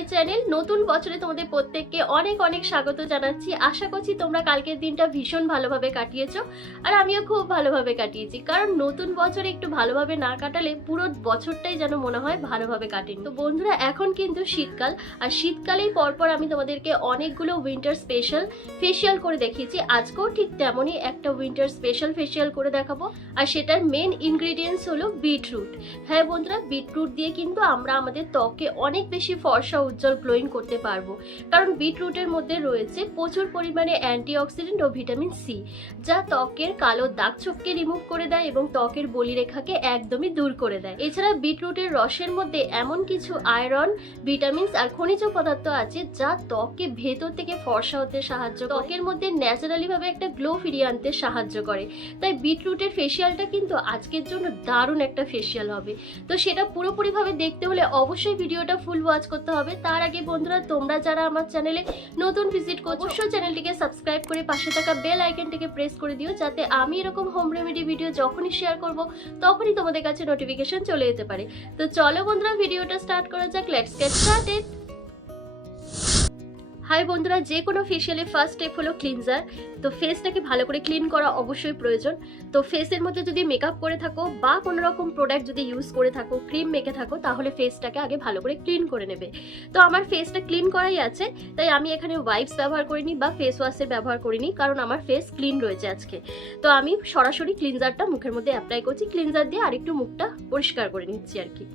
My channel নতুন বছরে তোমাদের প্রত্যেককে অনেক অনেক স্বাগত জানাচ্ছি। আশা করছি তোমরা কালকের দিনটা ভীষণ ভালোভাবে কাটিয়েছো আর আমিও খুব ভালোভাবে কাটিয়েছি। কারণ নতুন বছরে একটু ভালোভাবে না কাটালে পুরো বছরটাই যেন মনে হয় ভালোভাবে কাটেনি। তো বন্ধুরা, এখন কিন্তু শীতকাল আর শীতকালেই পরপর আমি তোমাদেরকে অনেকগুলো উইন্টার স্পেশাল ফেসিয়াল করে দেখিয়েছি। আজকেও ঠিক তেমনই একটা উইন্টার স্পেশাল ফেসিয়াল করে দেখাবো। আর সেটার মেন ইনগ্রিডিয়েন্টস হলো বিটরুট হ্যাঁ বন্ধুরা বিটরুট দিয়ে কিন্তু আমরা আমাদের ত্বকে অনেক বেশি ফর্সা উজ্জ্বল গ্লোয়িং করতে পারব। কারণ বিটরুটের মধ্যে রয়েছে প্রচুর পরিমাণে অ্যান্টিঅক্সিডেন্ট ও ভিটামিন সি, যা ত্বকের কালো দাগ ছোপকে রিমুভ করে দেয় এবং ত্বকের বলিরেখাকে একদমই দূর করে দেয়। এছাড়া বিটরুটের রসের মধ্যে এমন কিছু আয়রন, ভিটামিনস আর খনিজ পদার্থ আছে, যা ত্বককে ভেতর থেকে ফর্সা হতে সাহায্য ত্বকের মধ্যে ন্যাচারালি ভাবে একটা গ্লো ফিরিয়ে আনতে সাহায্য করে। তাই বিটরুটের ফেসিয়ালটা কিন্তু আজকের জন্য দারুণ একটা ফেসিয়াল হবে। তো সেটা পুরোপুরিভাবে দেখতে হলে অবশ্যই ভিডিওটা ফুল ওয়াচ করতে হবে। তার আগে বন্ধুরা, তোমরা যারা আমার চ্যানেলে নতুন ভিজিট করছ, অবশ্যই চ্যানেলটিকে সাবস্ক্রাইব করে পাশে থাকা বেল আইকনটিকে প্রেস করে দিও, যাতে আমি এরকম হোম রেমেডি ভিডিও যখনই শেয়ার করব, তখনই তোমাদের কাছে নোটিফিকেশন চলে যেতে পারে। তো চলো বন্ধুরা ভিডিওটা স্টার্ট করা যাক। লেটস গেট স্টার্টেড হাই বন্ধুরা, যে কোনো ফেশিয়ালে ফার্স্ট স্টেপ হলো ক্লিনজার তো ফেসটাকে ভালো করে ক্লিন করা অবশ্যই প্রয়োজন। তো ফেসের মধ্যে যদি মেকআপ করে থাকো বা কোনো রকম প্রোডাক্ট যদি ইউজ করে থাকো ক্রিম মেখে থাকো, তাহলে ফেসটাকে আগে ভালো করে ক্লিন করে নেবে। তো আমার ফেসটা ক্লিন করাই আছে, তাই আমি এখানে ওয়াইপস ব্যবহার করিনি বা ফেস ওয়াশের ব্যবহার করিনি, কারণ আমার ফেস ক্লিন রয়েছে আজকে। তো আমি সরাসরি ক্লিনজারটা মুখের মধ্যে অ্যাপ্লাই করছি ক্লিনজার দিয়ে আরেকটু মুখটা পরিষ্কার করে নিচ্ছি আর কি।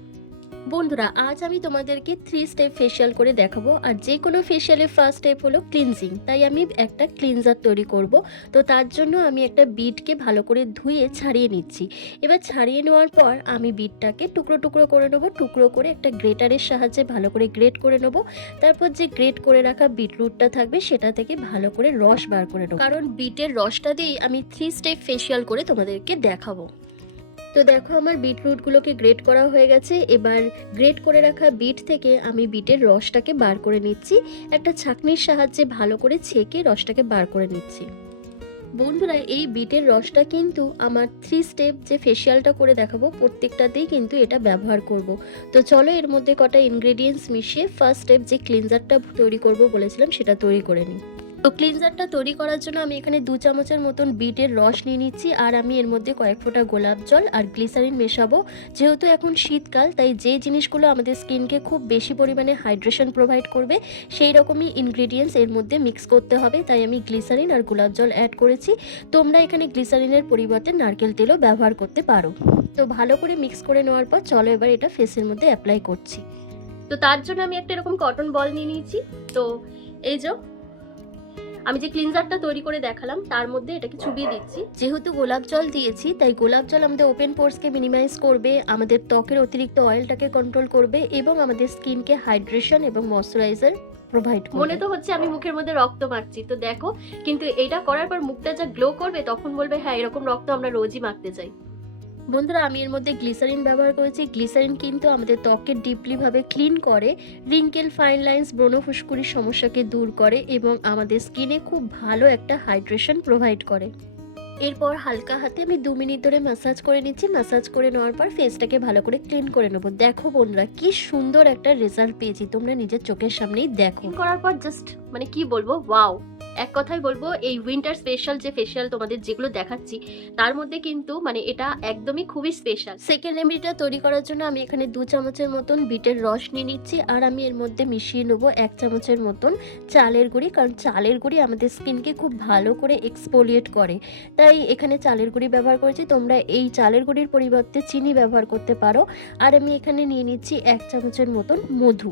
বন্ধুরা, আজ আমি তোমাদেরকে থ্রি স্টেপ ফেশিয়াল করে দেখাবো আর যে কোনো ফেশিয়ালের ফার্স্ট স্টেপ হলো ক্লিনজিং তাই আমি একটা ক্লিনজার তৈরি করব। তো তার জন্য আমি একটা বিটকে ভালো করে ধুয়ে ছাড়িয়ে নিচ্ছি। এবার ছাড়িয়ে নেওয়ার পর আমি বিটটাকে টুকরো টুকরো করে নেব, টুকরো করে একটা গ্রেটারের সাহায্যে ভালো করে গ্রেট করে নেব। তারপর যে গ্রেট করে রাখা বিটরুটটা থাকবে, সেটা থেকে ভালো করে রস বার করে নেব। কারণ বিটের রসটা দিয়েই আমি থ্রি স্টেপ ফেশিয়াল করে তোমাদেরকে দেখাবো। তো দেখো আমার বিটরুটগুলোকে গ্রেট করা হয়ে গেছে। এবার গ্রেট করে রাখা বিট থেকে আমি বিটের রসটাকে বার করে নিচ্ছি। একটা ছাঁকনির সাহায্যে ভালো করে ছেঁকে রসটাকে বার করে নিচ্ছি। বন্ধুরা, এই বিটের রসটা কিন্তু আমার থ্রি স্টেপ যে ফেশিয়ালটা করে দেখাবো, প্রত্যেকটাতেই কিন্তু এটা ব্যবহার করব। তো চলো এর মধ্যে কটা ইনগ্রেডিয়েন্টস মিশিয়ে ফার্স্ট স্টেপ যে ক্লিনজারটা তৈরি করব বলেছিলাম, সেটা তৈরি করে নিই। তো ক্লিনজারটা তৈরি করার জন্য আমি এখানে দু চামচের মতন বিটের রস নিয়ে নিচ্ছি, আর আমি এর মধ্যে কয়েক ফোঁটা গোলাপ জল আর গ্লিসারিন মেশাবো। যেহেতু এখন শীতকাল, তাই যে জিনিসগুলো আমাদের স্কিনকে খুব বেশি পরিমাণে হাইড্রেশন প্রোভাইড করবে, সেই রকমই ইনগ্রিডিয়েন্টস এর মধ্যে মিক্স করতে হবে। তাই আমি গ্লিসারিন আর গোলাপ জল অ্যাড করেছি। তোমরা এখানে গ্লিসারিনের পরিবর্তে নারকেল তেলও ব্যবহার করতে পারো। তো ভালো করে মিক্স করে নেওয়ার পর চলো এবার এটা ফেসের মধ্যে অ্যাপ্লাই করছি। তো তার জন্য আমি একটা এরকম কটন বল নিয়ে নিয়েছি। তো এই যে আমি যে ক্লিনজারটা তৈরি করে দেখালাম তার মধ্যে এটাকে চুবিয়ে দিচ্ছি। যেহেতু গোলাপ জল দিয়েছি তাই গোলাপ জল আমাদের ওপেন পোর্সকে মিনিমাইজ করবে আমাদের ত্বকের অতিরিক্ত অয়েলটাকে কন্ট্রোল করবে এবং আমাদের স্কিনকে হাইড্রেশন এবং ময়শ্চারাইজার প্রোভাইড মনে তো হচ্ছে আমি মুখের মধ্যে রক্ত মাখছি। তো দেখো কিন্তু এটা করার পর মুখটা যা গ্লো করবে তখন বলবে হ্যাঁ এরকম রক্ত আমরা রোজই মাখতে চাই। বন্ধুরা, আমি এর মধ্যে গ্লিসারিন ব্যবহার করেছি। গ্লিসারিন কিন্তু আমাদের ত্বককে ডিপলিভাবে ক্লিন করে রিঙ্কেল ফাইন লাইন্স ব্রণ ফুসকুড়ির সমস্যাকে দূর করে এবং আমাদের স্কিনে খুব ভালো একটা হাইড্রেশন প্রোভাইড করে। এরপর হালকা হাতে আমি দু মিনিট ধরে ম্যাসাজ করে নিচ্ছি। ম্যাসাজ করে নেওয়ার পর ফেসটাকে ভালো করে ক্লিন করে নেব। দেখো বন্ধুরা, কি সুন্দর একটা রেজাল্ট পেয়েছি। তোমরা নিজের চোখের সামনেই দেখো। করার পর জাস্ট মানে কি বলব? ওয়াও এক কথাই বলব, এই উইন্টার স্পেশাল যে ফেশিয়াল তোমাদের যেগুলো দেখাচ্ছি, তার মধ্যে কিন্তু মানে এটা একদমই খুবই স্পেশাল সেকেন্ড রেমেডিটা তৈরি করার জন্য আমি এখানে দু চামচের মতন বিটের রস নিয়ে নিচ্ছি, আর আমি এর মধ্যে মিশিয়ে নেব এক চামচের মতন চালের গুঁড়ি, কারণ চালের গুঁড়ি আমাদের স্কিনকে খুব ভালো করে এক্সপোলিয়েট করে। তাই এখানে চালের গুঁড়ি ব্যবহার করেছি, তোমরা এই চালের গুঁড়ির পরিবর্তে চিনি ব্যবহার করতে পারো। আর আমি এখানে নিয়ে নিচ্ছি এক চামচের মতন মধু।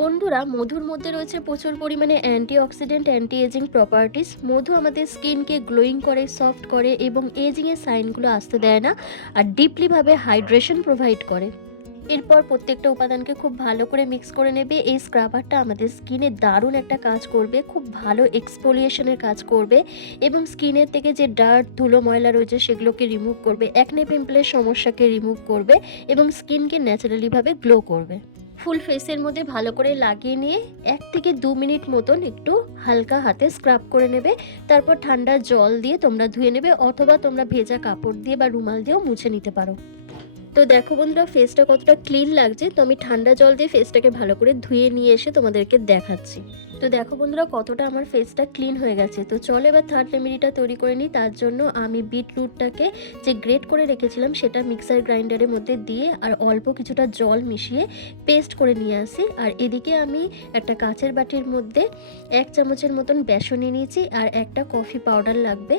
বন্ধুরা, মধুর মধ্যে রয়েছে প্রচুর পরিমাণে antioxidant anti ageing properties মধু আমাদের স্কিনকে গ্লোয়িং করে সফট করে এবং এজিংয়ের সাইনগুলো আসতে দেয় না আর ডিপলিভাবে হাইড্রেশন প্রোভাইড করে। এরপর প্রত্যেকটা উপাদানকে খুব ভালো করে মিক্স করে নেবে। এই স্ক্রাবারটা আমাদের স্কিনে দারুণ একটা কাজ করবে, খুব ভালো এক্সপোলিয়েশনের কাজ করবে এবং স্কিনের থেকে যে ডার্ট ধুলো, ময়লা রয়েছে সেগুলোকে রিমুভ করবে একনে পিম্পলের সমস্যাকে রিমুভ করবে এবং স্কিনকে ন্যাচারালিভাবে গ্লো করবে। ফুল ফেসের মধ্যে ভালো করে লাগিয়ে নিয়ে এক থেকে দু মিনিট মতন একটু হালকা হাতে স্ক্রাব করে নেবে। তারপর ঠান্ডা জল দিয়ে তোমরা ধুয়ে নেবে অথবা তোমরা ভেজা কাপড় দিয়ে বা রুমাল দিয়েও মুছে নিতে পারো। তো দেখো বন্ধুরা ফেসটা কতটা ক্লিন লাগছে। তো আমি ঠান্ডা জল দিয়ে ফেসটাকে ভালো করে ধুয়ে নিয়ে এসে তোমাদেরকে দেখাচ্ছি। তো দেখো বন্ধুরা, কতটা আমার ফেসটা ক্লিন হয়ে গেছে। তো চলে এবার থার্ড রেমেডিটা তৈরি করে নিই। তার জন্য আমি বিটরুটটাকে যে গ্রেট করে রেখেছিলাম, সেটা মিক্সার গ্রাইন্ডারের মধ্যে দিয়ে আর অল্প কিছুটা জল মিশিয়ে পেস্ট করে নিয়ে আসি। আর এদিকে আমি একটা কাঁচের বাটির মধ্যে এক চামচের মতন বেসন নিয়ে নিয়েছি আর একটা কফি পাউডার লাগবে।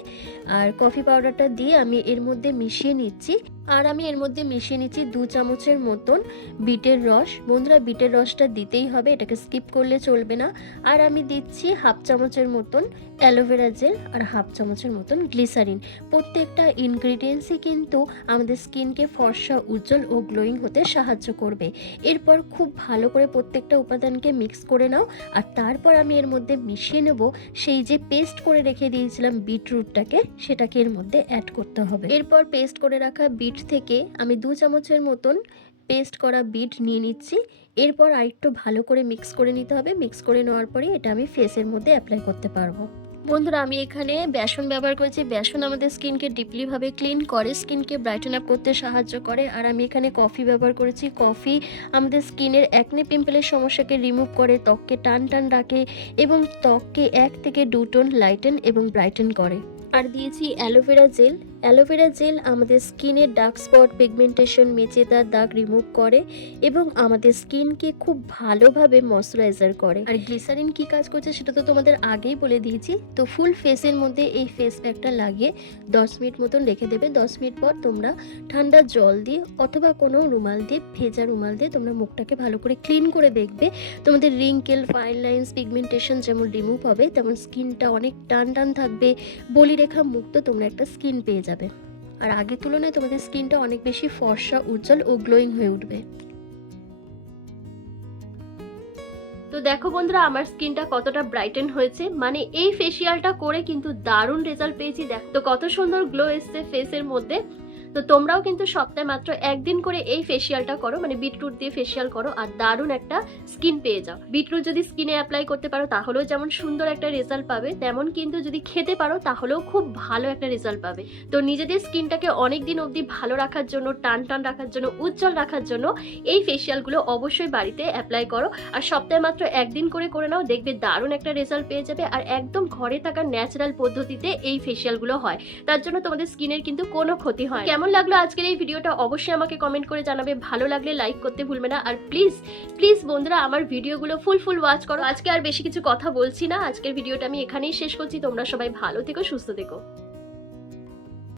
আর কফি পাউডারটা দিয়ে আমি এর মধ্যে মিশিয়ে নিচ্ছি। আর আমি এর মধ্যে মিশিয়ে নিচ্ছি দু চামচের মতন বিটের রস। বন্ধুরা, বিটের রসটা দিতেই হবে, এটাকে স্কিপ করলে চলবে না। আর আমি দিচ্ছি হাফ চামচের মতন অ্যালোভেরা জেল আর হাফ চামচের মতন গ্লিসারিন। প্রত্যেকটা ইনগ্রিডিয়েন্টসই কিন্তু আমাদের স্কিনকে ফর্সা, উজ্জ্বল ও গ্লোয়িং হতে সাহায্য করবে। এরপর খুব ভালো করে প্রত্যেকটা উপাদানকে মিক্স করে নাও আর তারপর আমি এর মধ্যে মিশিয়ে নেব সেই যে পেস্ট করে রেখে দিয়েছিলাম বিটরুটটাকে সেটাকে এর মধ্যে অ্যাড করতে হবে। এরপর পেস্ট করে রাখা বিট থেকে আমি দু চামচের মতন পেস্ট করা বিট নিয়ে নিচ্ছি। এরপর আরেকটু ভালো করে মিক্স করে নিতে হবে। মিক্স করে নেওয়ার পরে এটা আমি ফেসের মধ্যে অ্যাপ্লাই করতে পারব। বন্ধুরা, আমি এখানে বেসন ব্যবহার করেছি। বেসন আমাদের স্কিনকে ডিপলিভাবে ক্লিন করে স্কিনকে ব্রাইটেন আপ করতে সাহায্য করে। আর আমি এখানে কফি ব্যবহার করেছি। কফি আমাদের স্কিনের একনে পিম্পলের সমস্যাকে রিমুভ করে, ত্বককে টান টান রাখে এবং ত্বককে এক থেকে দু টোন লাইটেন এবং ব্রাইটেন করে। আর দিয়েছি অ্যালোভেরা জেল অ্যালোভেরা জেল আমাদের স্কিনের ডার্ক স্পট পিগমেন্টেশন মেচেদার দাগ রিমুভ করে এবং আমাদের স্কিনকে খুব ভালোভাবে ময়শ্চারাইজার করে। আর গ্লিসারিন কি কাজ করছে সেটা তো তোমাদের আগেই বলে দিয়েছি। তো ফুল ফেসের মধ্যে এই ফেস প্যাকটা লাগিয়ে দশ মিনিট মতন রেখে দেবে। দশ মিনিট পর তোমরা ঠান্ডা জল দিয়ে অথবা কোনো রুমাল দিয়ে, ভেজা রুমাল দিয়ে তোমরা মুখটাকে ভালো করে ক্লিন করে দেখবে। তোমাদের রিঙ্কেল, ফাইন লাইন্স, পিগমেন্টেশন যেমন রিমুভ হবে, তেমন স্কিনটা অনেক টান টান থাকবে। বলিরেখা মুক্ত তোমরা একটা স্কিন পেয়ে যাবে। আর আগের তুলনায় তোমাদের স্কিনটা অনেক বেশি ফর্সা, উজ্জ্বল ও গ্লোয়িং হয়ে উঠবে। তো দেখো বন্ধুরা, আমার স্কিনটা কতটা ব্রাইটেন হয়েছে। মানে এই ফেসিয়ালটা করে কিন্তু দারুণ রেজাল্ট পেয়েছি। দেখো তো কত সুন্দর গ্লো এসছে ফেসের মধ্যে। তো তোমরাও কিন্তু সপ্তাহে মাত্র একদিন করে এই ফেসিয়ালটা করো মানে বিটরুট দিয়ে ফেসিয়াল করো আর দারুণ একটা স্কিন পেয়ে যাও। বিটরুট যদি স্কিনে অ্যাপ্লাই করতে পারো, তাহলেও যেমন সুন্দর একটা রেজাল্ট পাবে, তেমন কিন্তু যদি খেতে পারো, তাহলেও খুব ভালো একটা রেজাল্ট পাবে। তো নিজেদের স্কিনটাকে অনেক দিন অবধি ভালো রাখার জন্য, টান টান রাখার জন্য, উজ্জ্বল রাখার জন্য এই ফেসিয়ালগুলো অবশ্যই বাড়িতে অ্যাপ্লাই করো। আর সপ্তাহে মাত্র একদিন করে করে নাও, দেখবে দারুণ একটা রেজাল্ট পেয়ে যাবে। আর একদম ঘরে থাকা ন্যাচারাল পদ্ধতিতে এই ফেসিয়ালগুলো হয়। তার জন্য তোমাদের স্কিনের কিন্তু কোনো ক্ষতি হয় না। কেমন লাগল আজকের এই ভিডিওটা অবশ্যই আমাকে কমেন্ট করে জানাবে। ভালো লাগলে লাইক করতে ভুলবে না। আর প্লিজ প্লিজ বন্ধুরা, আমার ভিডিওগুলো ফুল ফুল ওয়াচ করো। আজকে আর বেশি কিছু কথা বলছি না। আজকের ভিডিওটা আমি এখানেই শেষ করছি। তোমরা সবাই ভালো থেকো, সুস্থ থেকো।